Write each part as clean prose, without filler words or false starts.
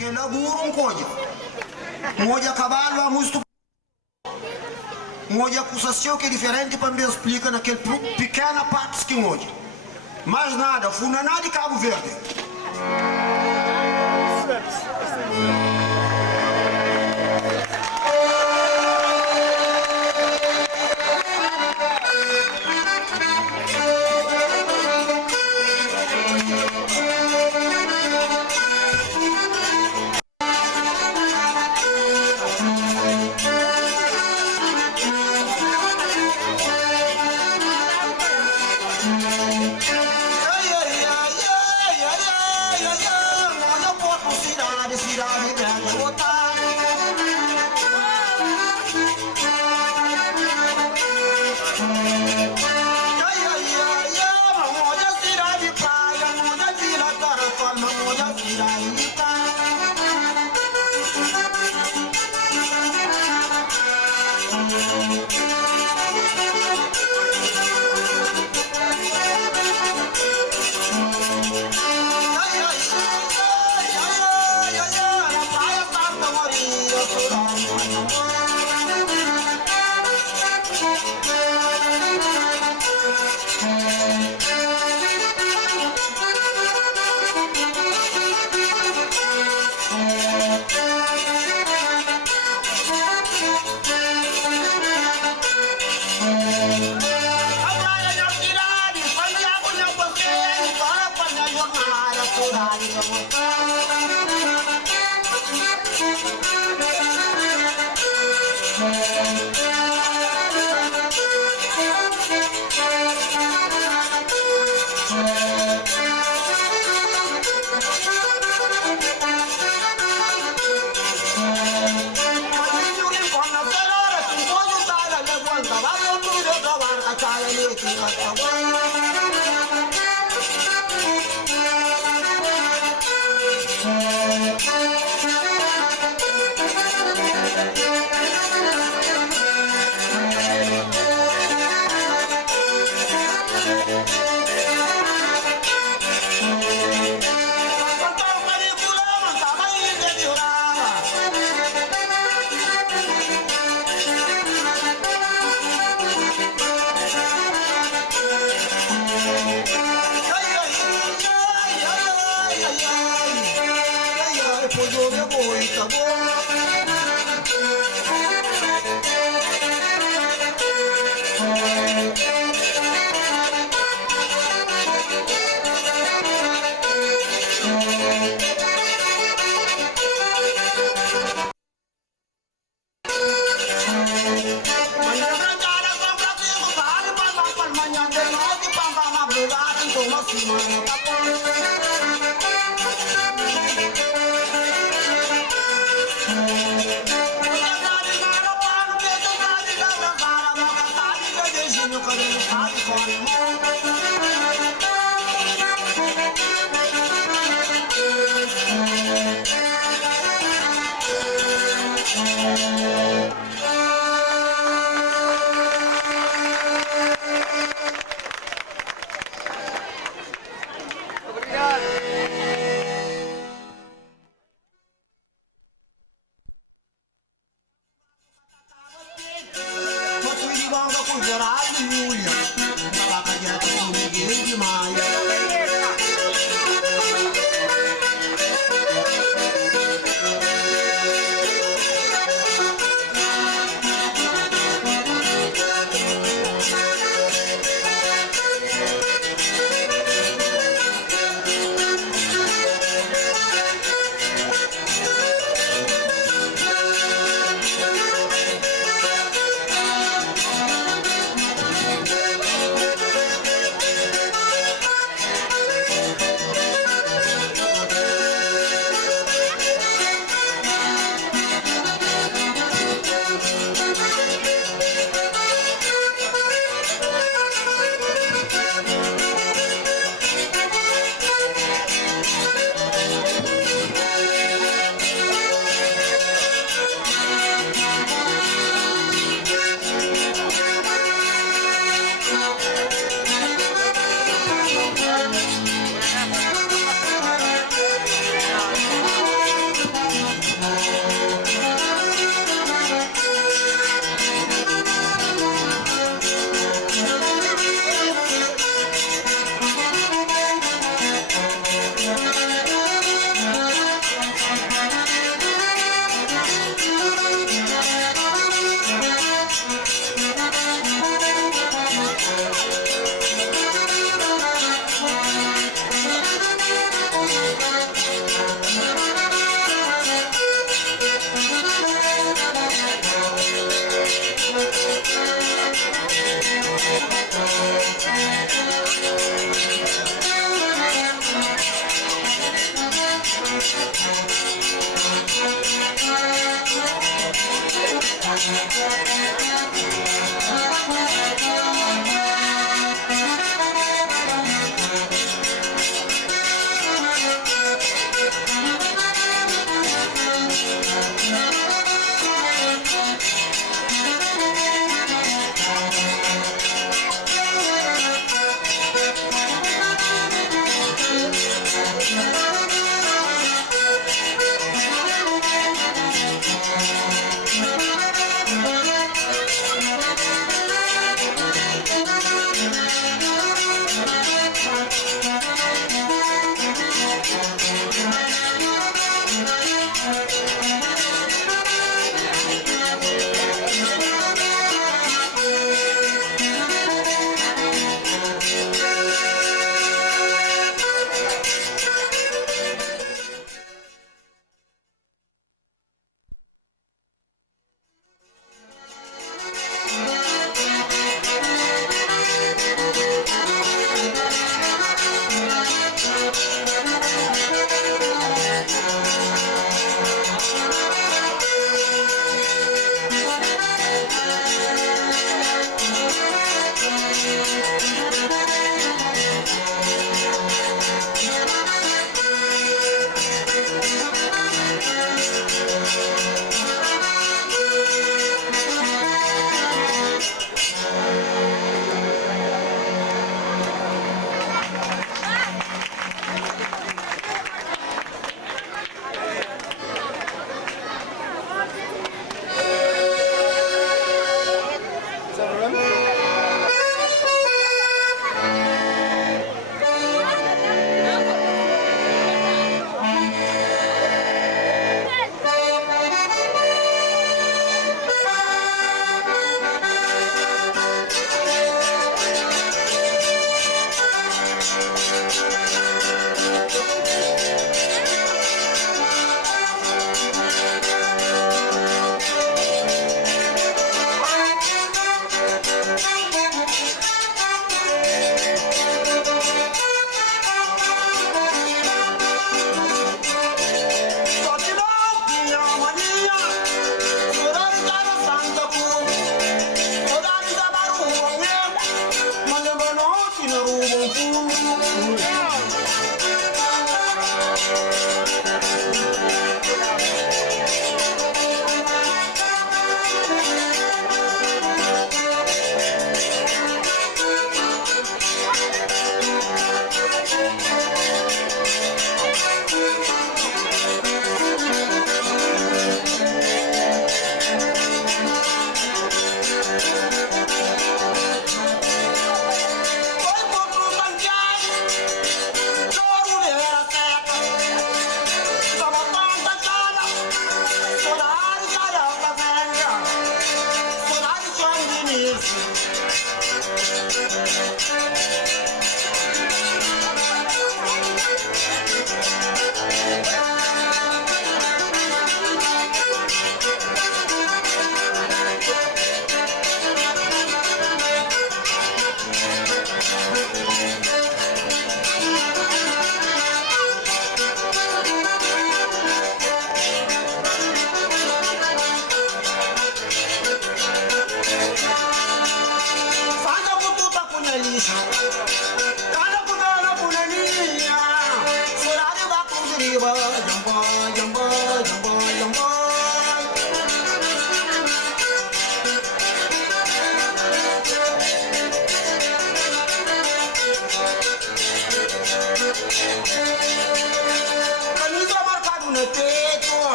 que laburo um coisa. Moja cavalo a muito. Moja acusação que é diferente para me explicar naquele pequena parte que moja. Mas nada, Funaná de Cabo Verde.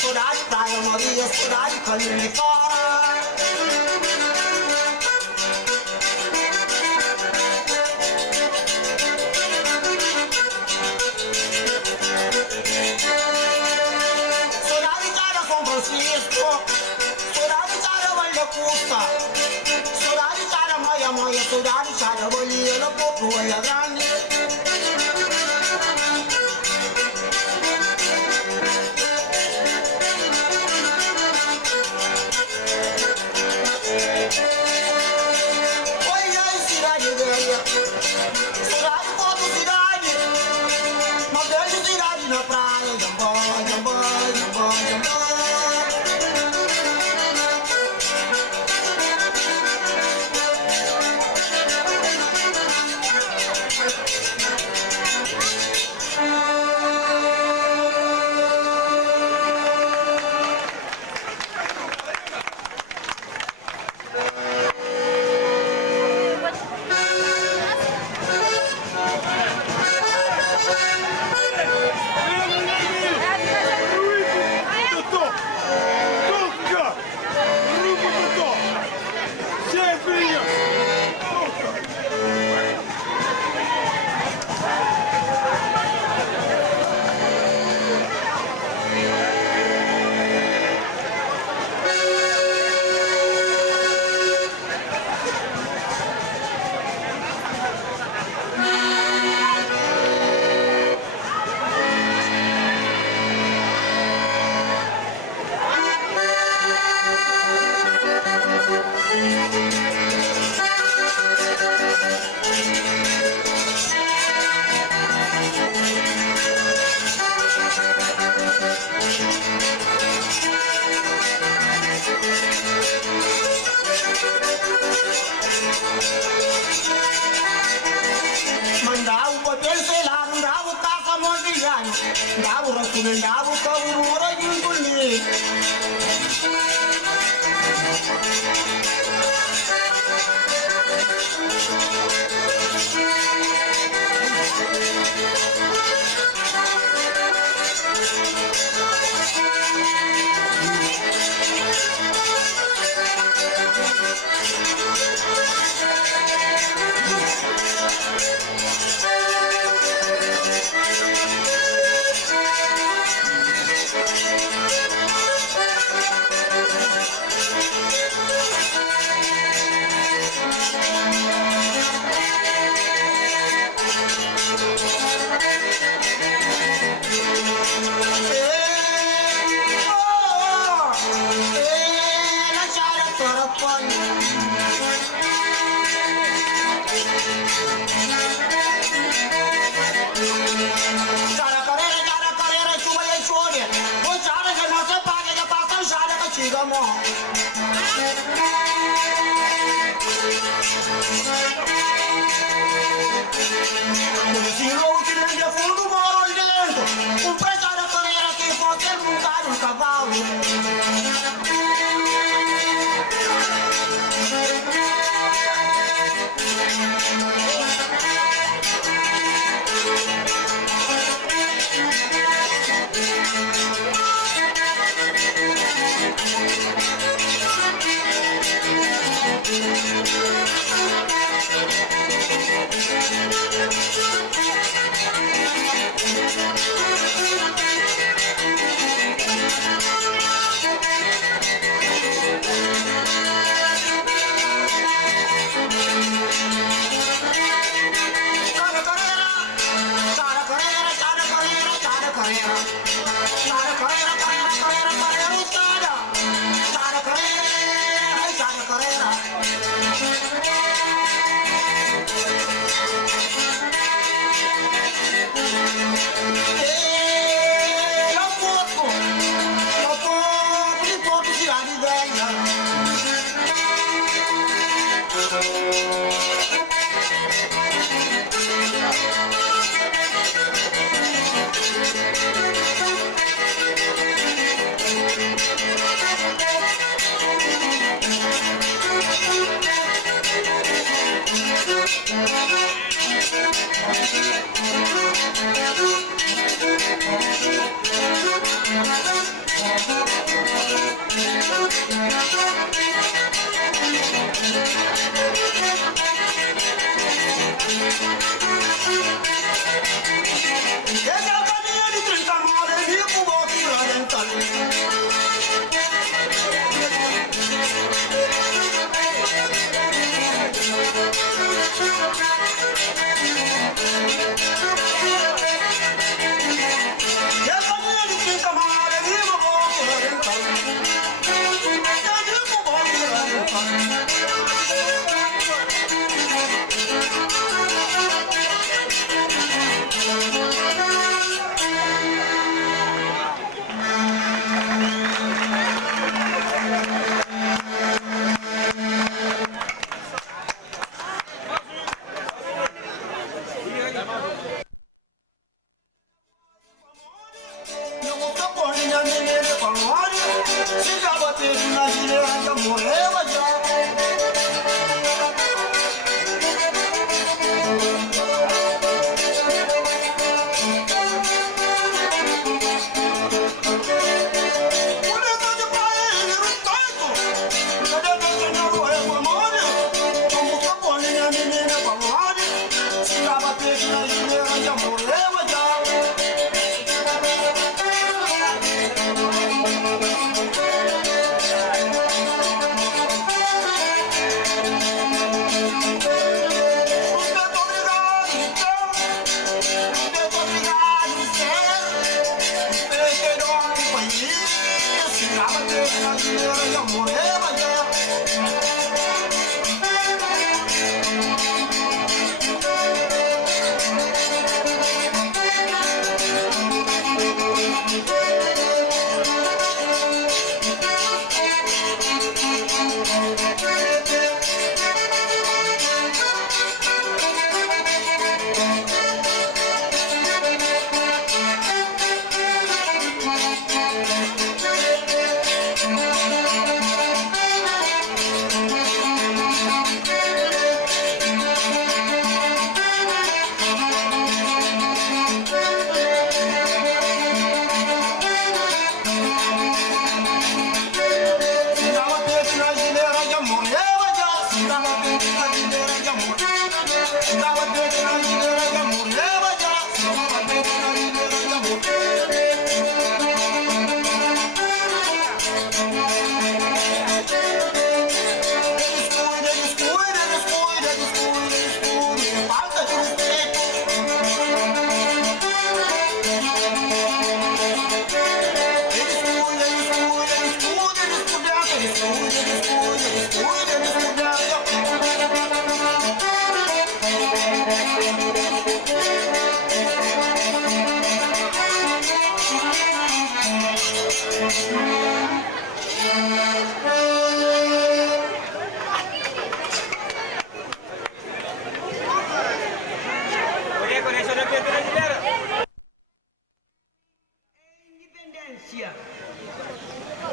saudade, Praia Maria, saudade, caminho de fora. Saudade de São Francisco, saudade de Valha Custa, saudade de Maia Maia, saudade de Valia, no Poco, Vaia Grande. Ndavu rasune ndavu kaurura yungulni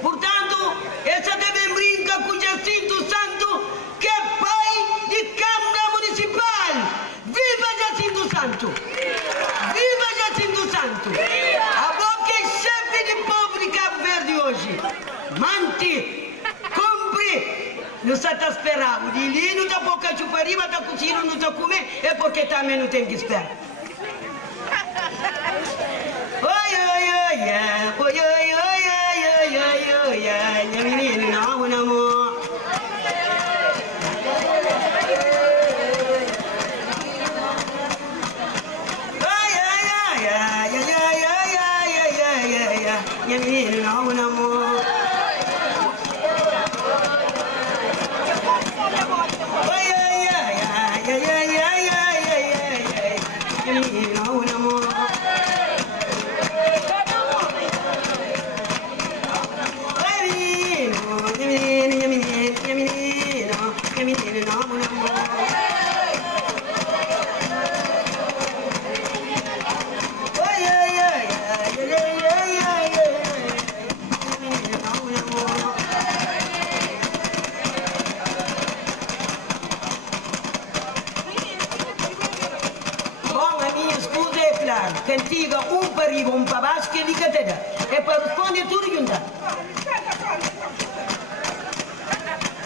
Portanto, essa deve brincar com Jacinto Santo, que é pai de Câmara Municipal. Viva Jacinto Santo! Viva Jacinto Santo! A boca é chefe de povo de Cabo Verde hoje. Manti, compre. Não está a esperar. O de não está pouca chupariba, está cozinhando, não está comer, é porque também não tem que esperar. Oi, oi, oi, oi, oi, oi, oi, oi, oi, oi, minha menina, não, amor. Ai, ai, ai, ai, ai, ai, ai, ai, ai, ai, ai, minha menina, não, amor. Ai, ai, ai, ai, ai, ai, ai, ai, ai, ai, minha menina, não, amor. cavallo, cantiga un per riva, un per basso che li catena. E per rispondere tu rigiunta.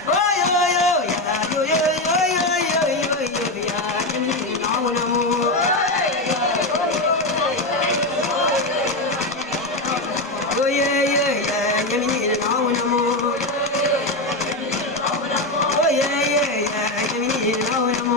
Oi, oi, oi, oi, oi, oi, oi, oi, oi, oi, no, no. Oi, oi, oi, oi, no, no. Oi, oi, oi, oi, no, no.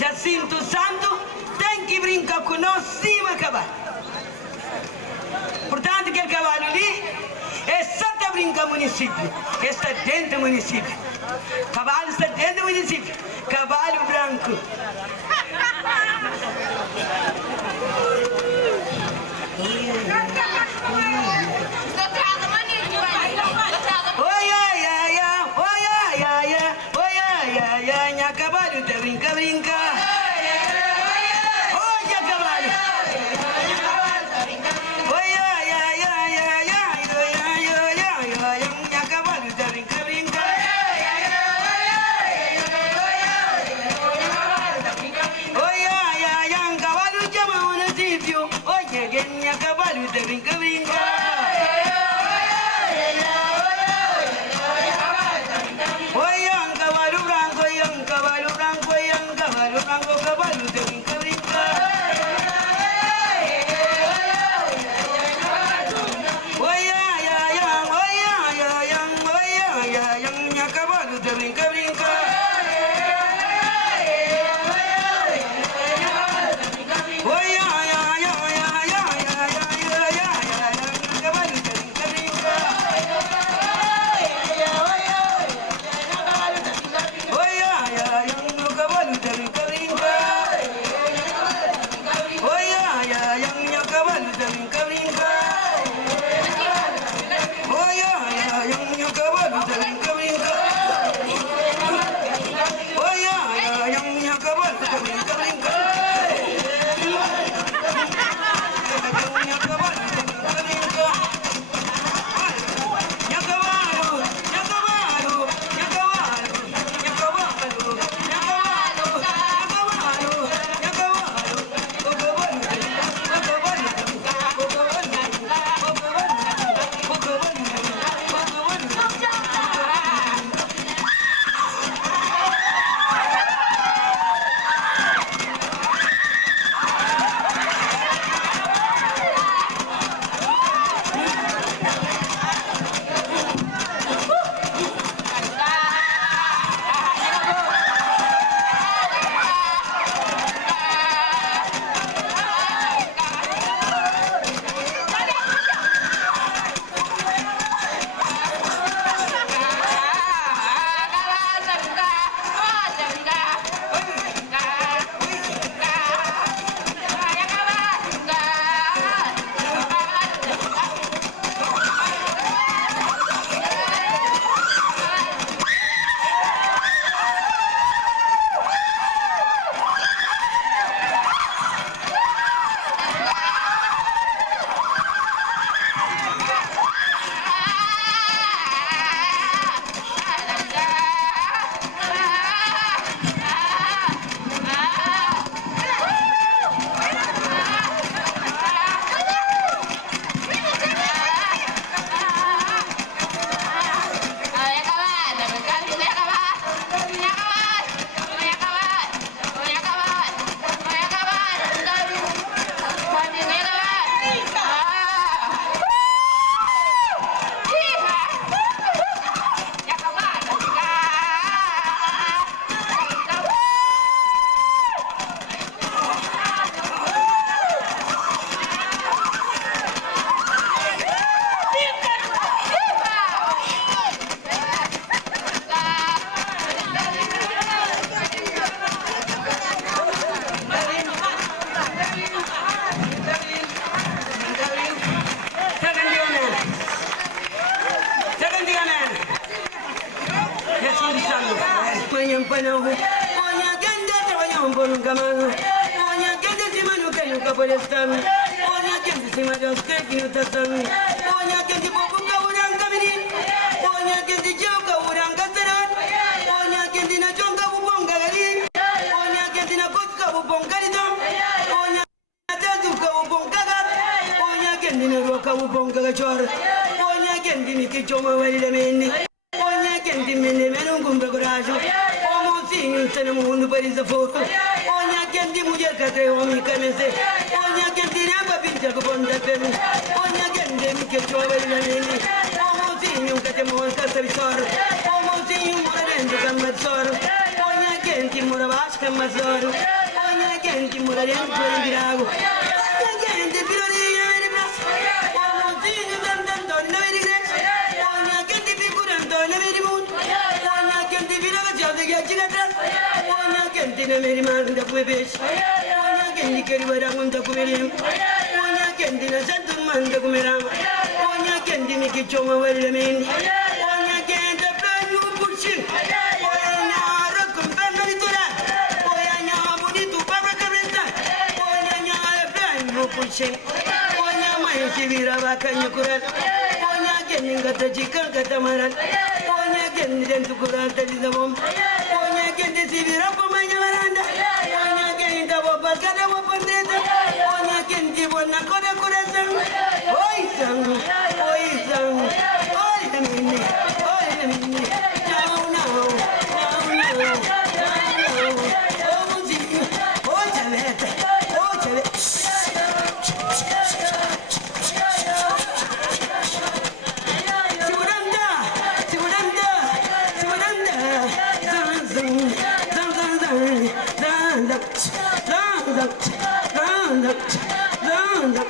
Jacinto Santo tem que brincar conosco cima cavalo. Portanto, aquele cavalo ali é só para brincar município. Está dentro do município. Cavalo está dentro do município. Cavalo branco. Oi, ai, ai, ai, oi, ai, ai, ai, oi, ai, ai, ai, nha cavalo te brinca, brinca. mano. Onya gende tabanya umbon kamano. Onya gende simanu kayu kaporestan. Onya gende simanu skeki utasan. Onya gende bobuka urang kamini. Onya gende joka urang kasaran. Onya gende na jonga ubonga gali. Onya gende na kotka ubonga lidom. Onya tazuka ubonga gat. Onya gende na roka ubonga gachor. Onya gende ni kichoma walile meni. Onya gende mene menungumbe kurajo. Omo sinyu tena mundu parisa foto. Onya gende mujer katre omi kamese. Onya gende na babinja kubonda pemi. Onya gende mi kichoma walile meni. Omo sinyu kate mohon kasabisor. Omo sinyu murarendo kamasor. Onya gende murabash kamasor. Onya gende murarendo kamasor. Onya gende pironi yameni bras. Omo sinyu dandan don na veri gresh. Onya gende pikuran don na veri moon. Onya gende viraga jade gachigatra. Onya gende na meri manda kumebesh. Onya gende keri baragunda kumerim. Onya gende na santu manda kumeram. Onya gende mi kichoma wale meni. Onya gende penyu pushin. Onya rokum penga vitura. Onya bonito pabra cabrenta. Onya penyu pushin. Onya mai sivira bakanya kurat. Onya gende ngata jikal kata marat. Onya gende dentu kurat di dabom. Onya gende sivira pamanya maranda. Onya gende dabo bakada wapandeta. Onya gende bona koda kurasang. Oi sang, oi sang, oi mini, oi mini. Now, now, now, now, now. Oh, gee, oh, chaveta, oh, chaveta. Siburanda, siburanda, siburanda. Zang, zang, zang, zang, zang, zang, zang, zang, zang, zang, zang,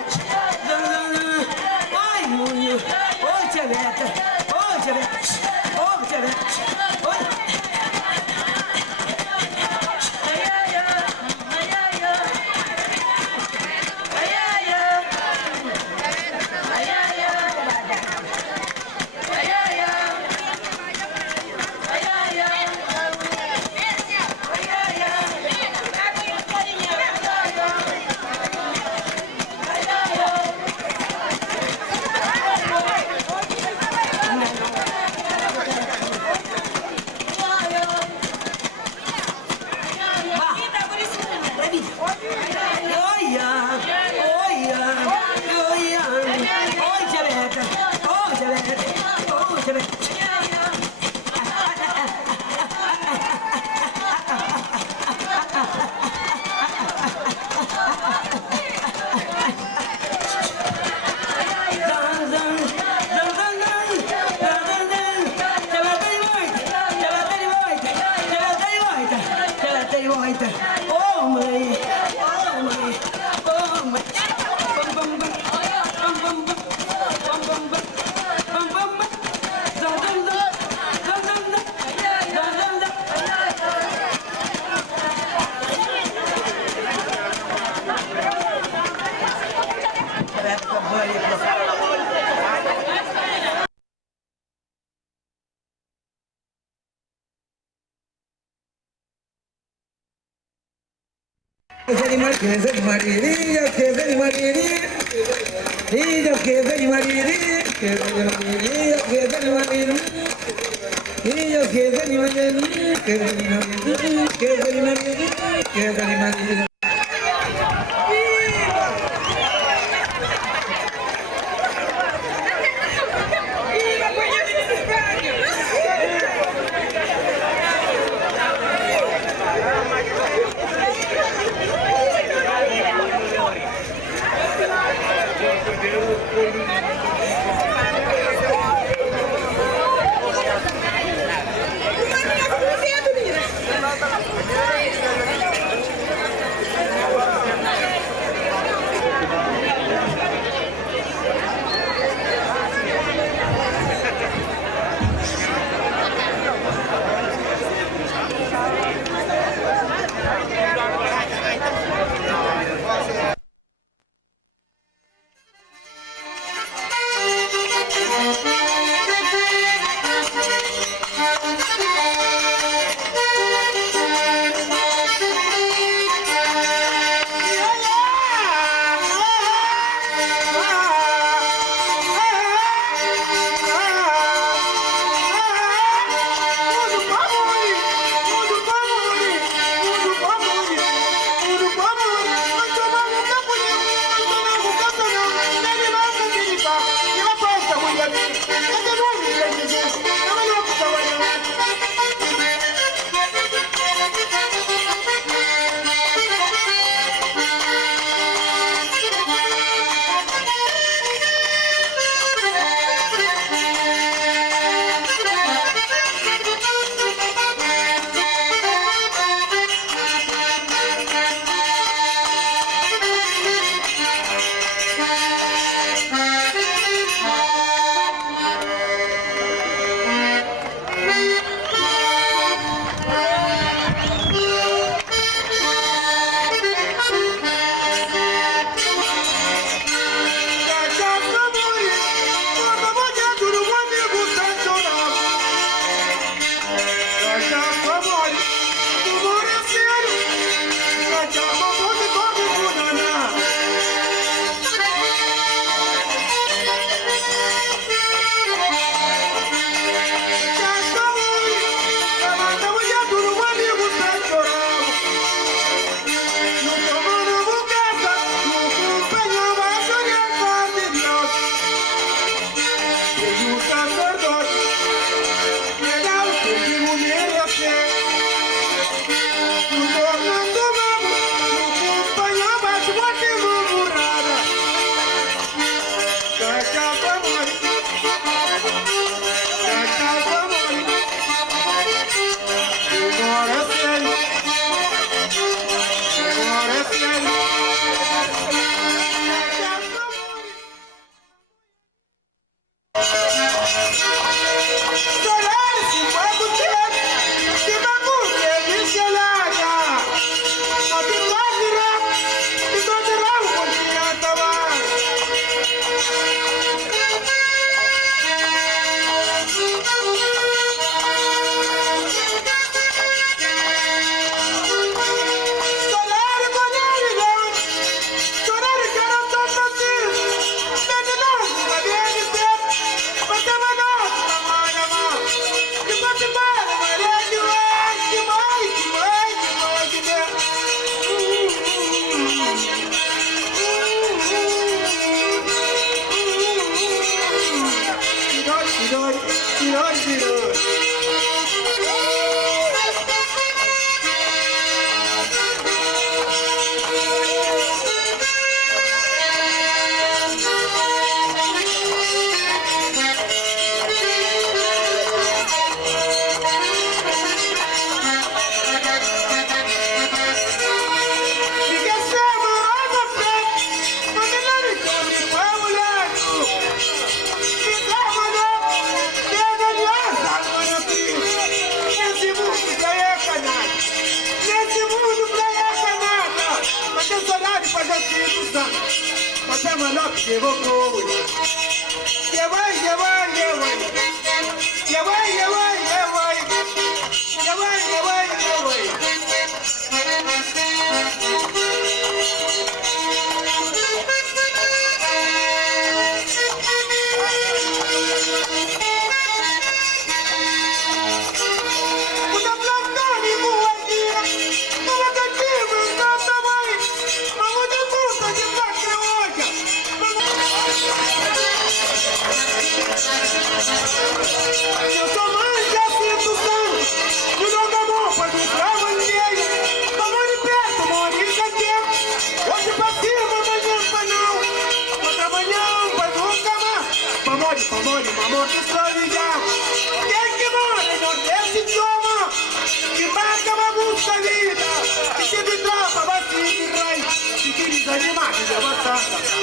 zang, zang. Oi, munho, oi, chaveta, oi, chaveta, oi, chaveta, oi. Oh my, oh my, oh my. Bum bum bum, bum bum bum, bum bum bum, bum bum bum. Dum dum dum, dum dum dum, dum dum dum. That's the body. facciamo l'occhio che voi. Che vuoi, che vuoi, che vuoi. Che vuoi, che vuoi, che vuoi. Che vuoi, che vuoi, che vuoi. Amor, que solidão. Quem que mora nesse idioma? Que marca uma música linda. Que se me tropa, vai se virar. Que desanimar, que já bastante.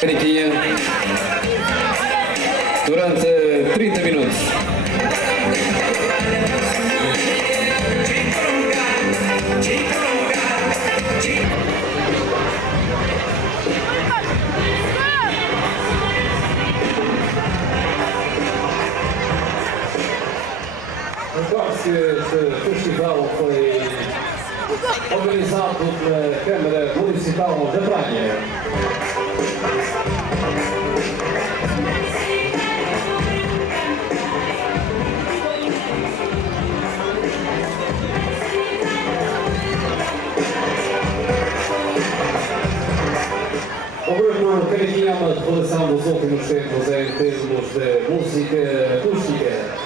Bonitinha. Durante 30 minutos. Este festival foi organizado pela Câmara Municipal da Praia. O Bruno Cariquinha é uma revelação dos últimos tempos em termos de música acústica.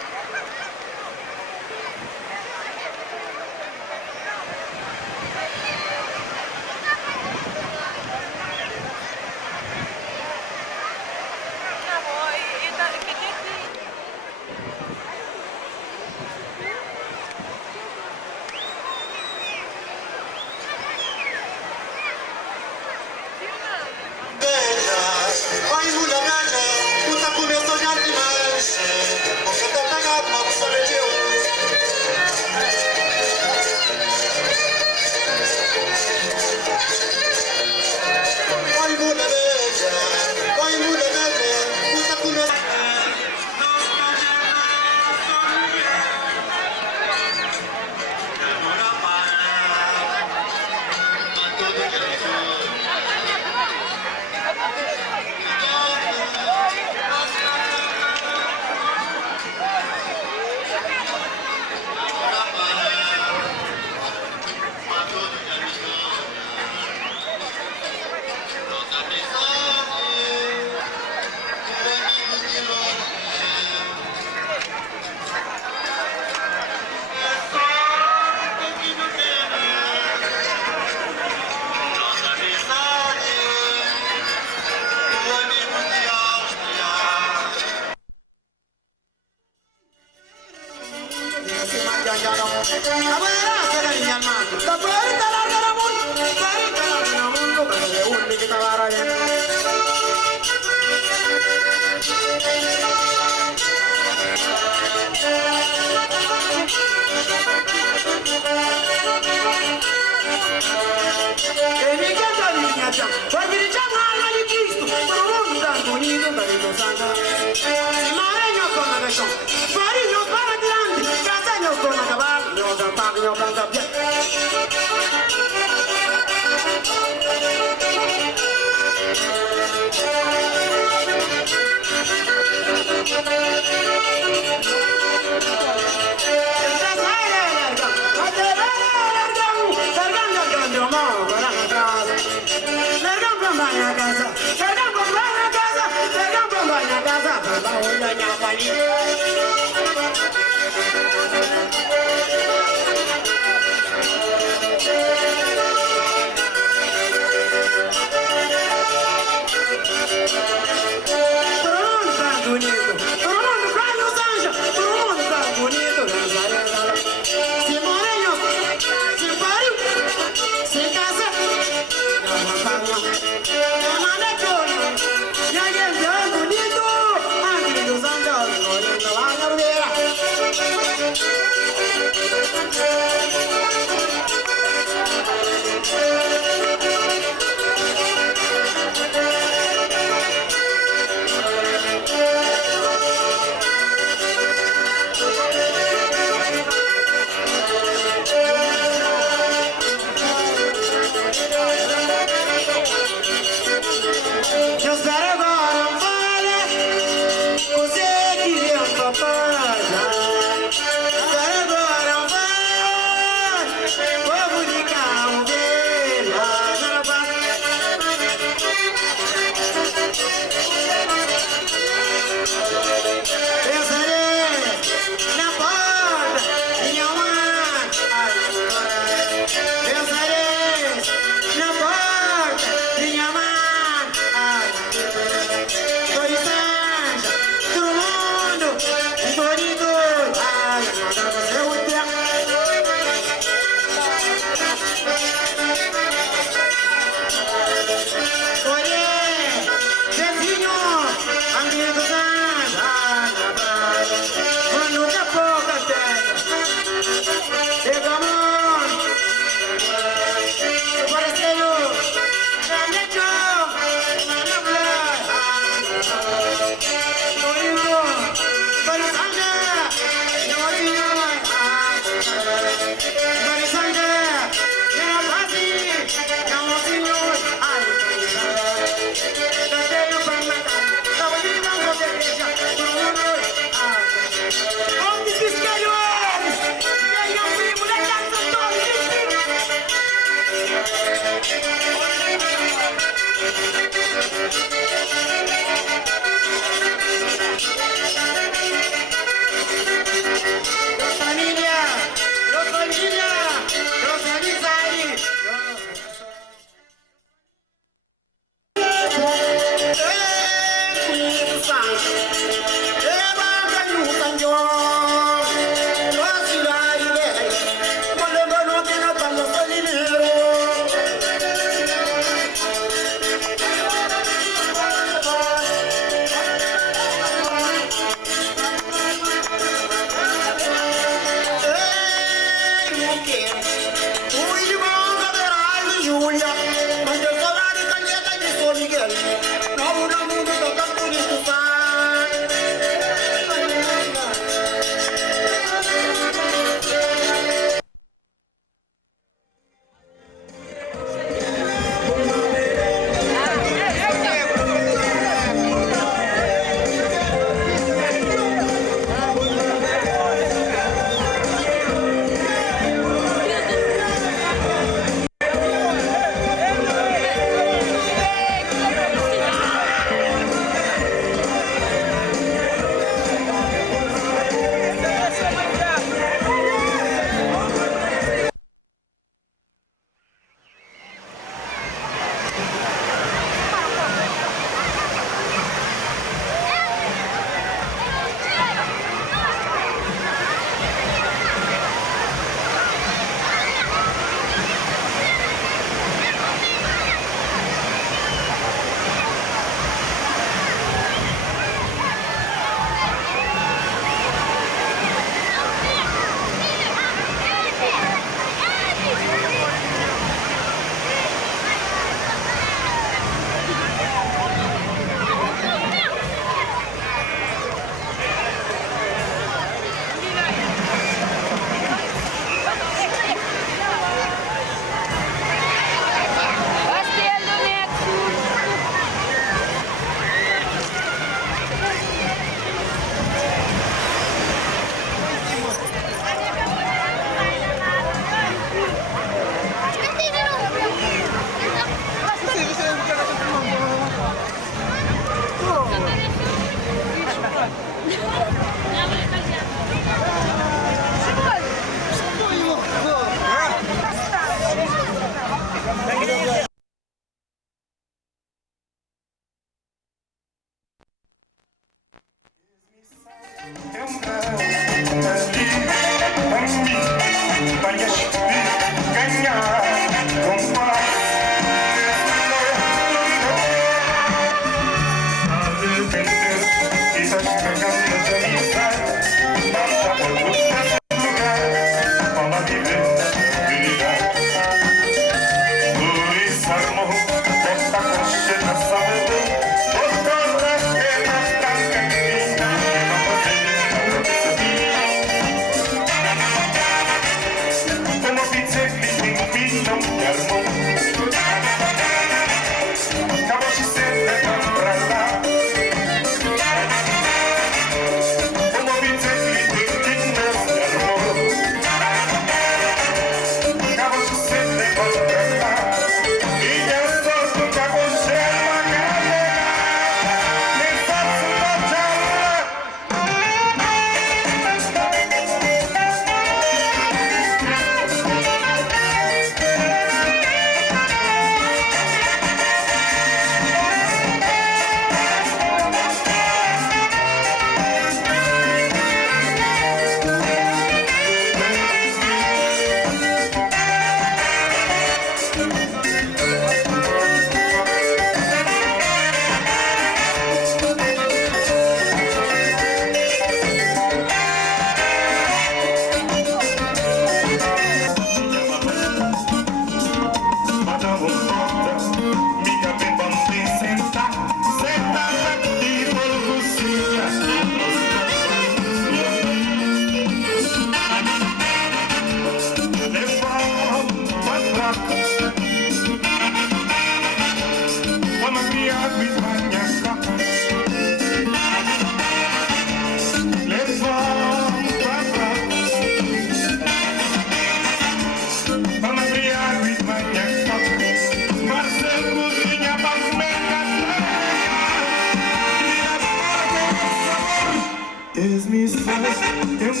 Es mi sözümden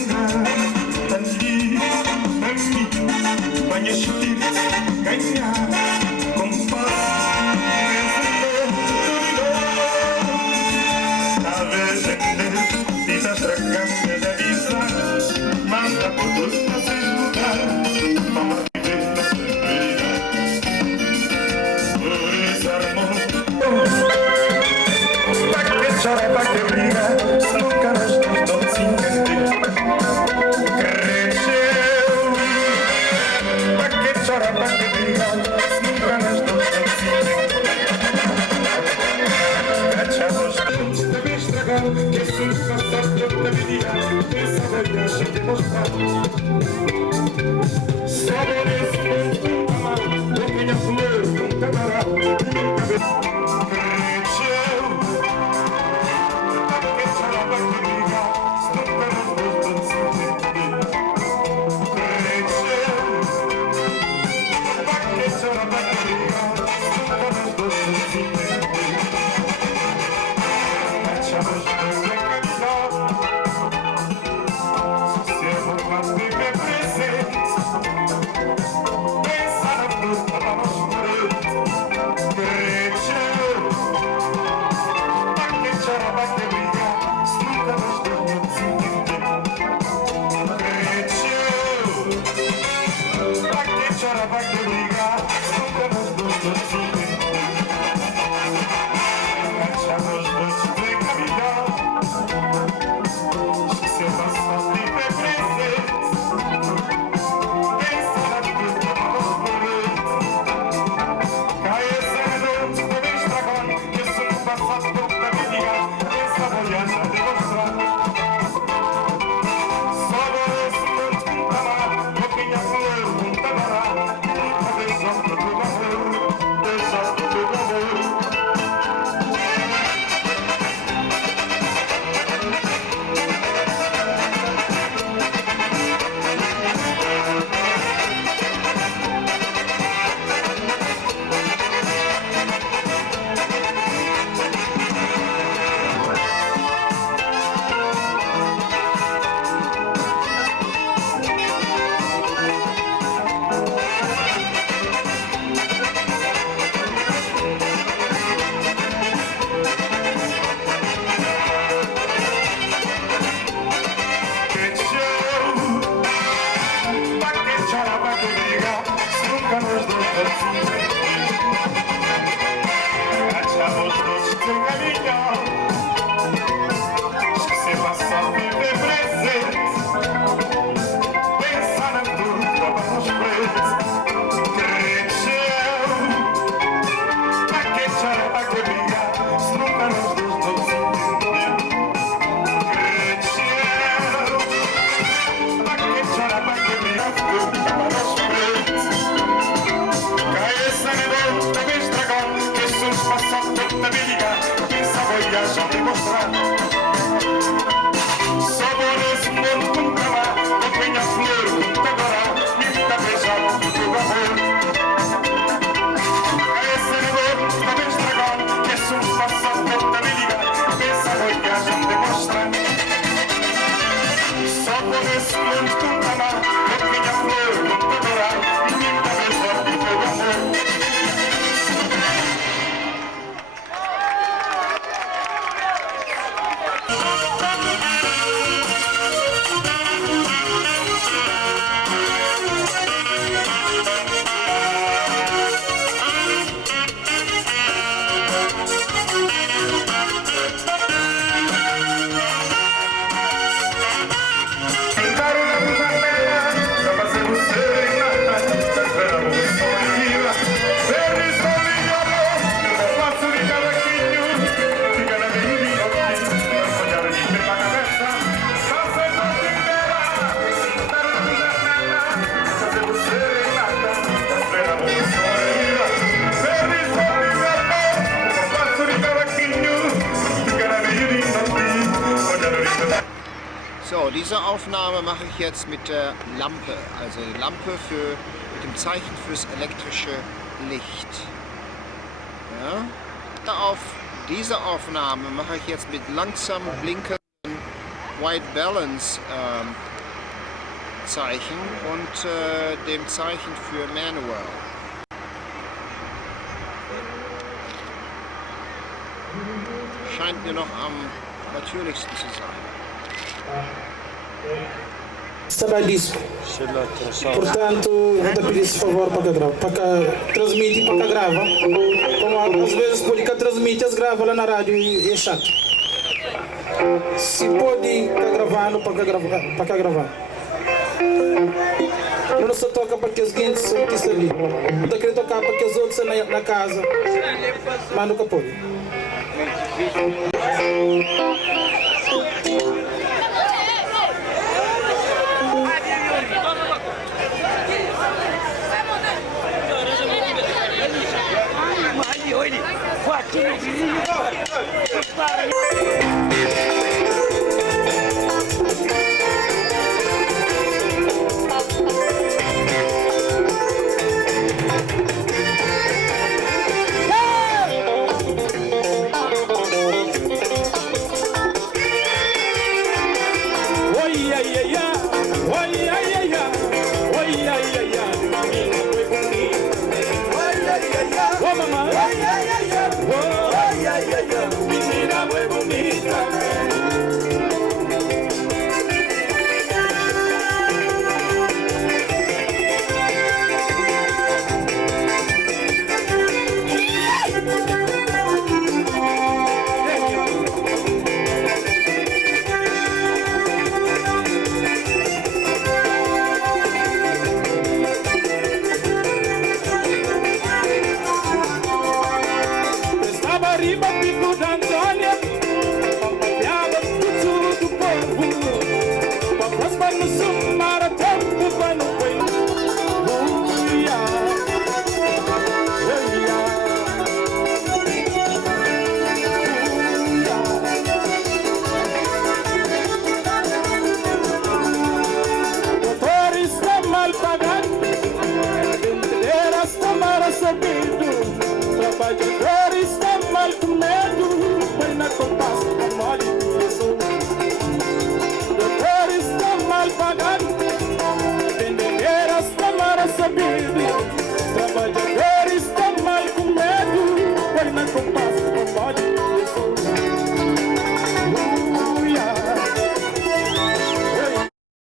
Ali Emmi Banya şitir Ganya Kompas A veces Tita stracante de visa Manda por tus pases lugar Vamos a vivir Por ese amor Pa' que chora, pa' que briga Nunca nas dos se entender Cresceu Pa' que chora, pa' que briga Nunca nas dos se entender Cachamos Te ve estragar Que sus pasas toda mi día Esa bella ya te mostrar Sabores muito amar Pequeña flor nunca dará Nunca ves Cresceu Pa' que chora, pa' que briga Nunca nas dos se entender Cresceu Pa' que chora, pa' que briga Nunca nas dos se entender Cachamos de caridad Sossego pra viver presente Pensa na fruta da nossa Cresceu Pa' que chora, pa' que briga Nunca nas dos se entender Cresceu Pa' que chora, pa' que briga Nunca nas dos se entender Cachamos de caridad So, diese Aufnahme mache ich jetzt mit der Lampe, also die Lampe mit dem Zeichen fürs elektrische Licht. Ja? Auf diese Aufnahme mache ich jetzt mit langsam blinkenden White Balance Zeichen und dem Zeichen für Manual. Scheint mir noch am natürlichsten zu sein. Será disso. Portanto, vou te pedir esse favor para transmitir, para gravar. Como às vezes pode que transmite, as grava lá na rádio e é chato. Se pode estar gravando, para cá gravar. Não só toca para que os guintes são ali. Não queria tocar para que os outros na casa. Mas nunca pode. Mama,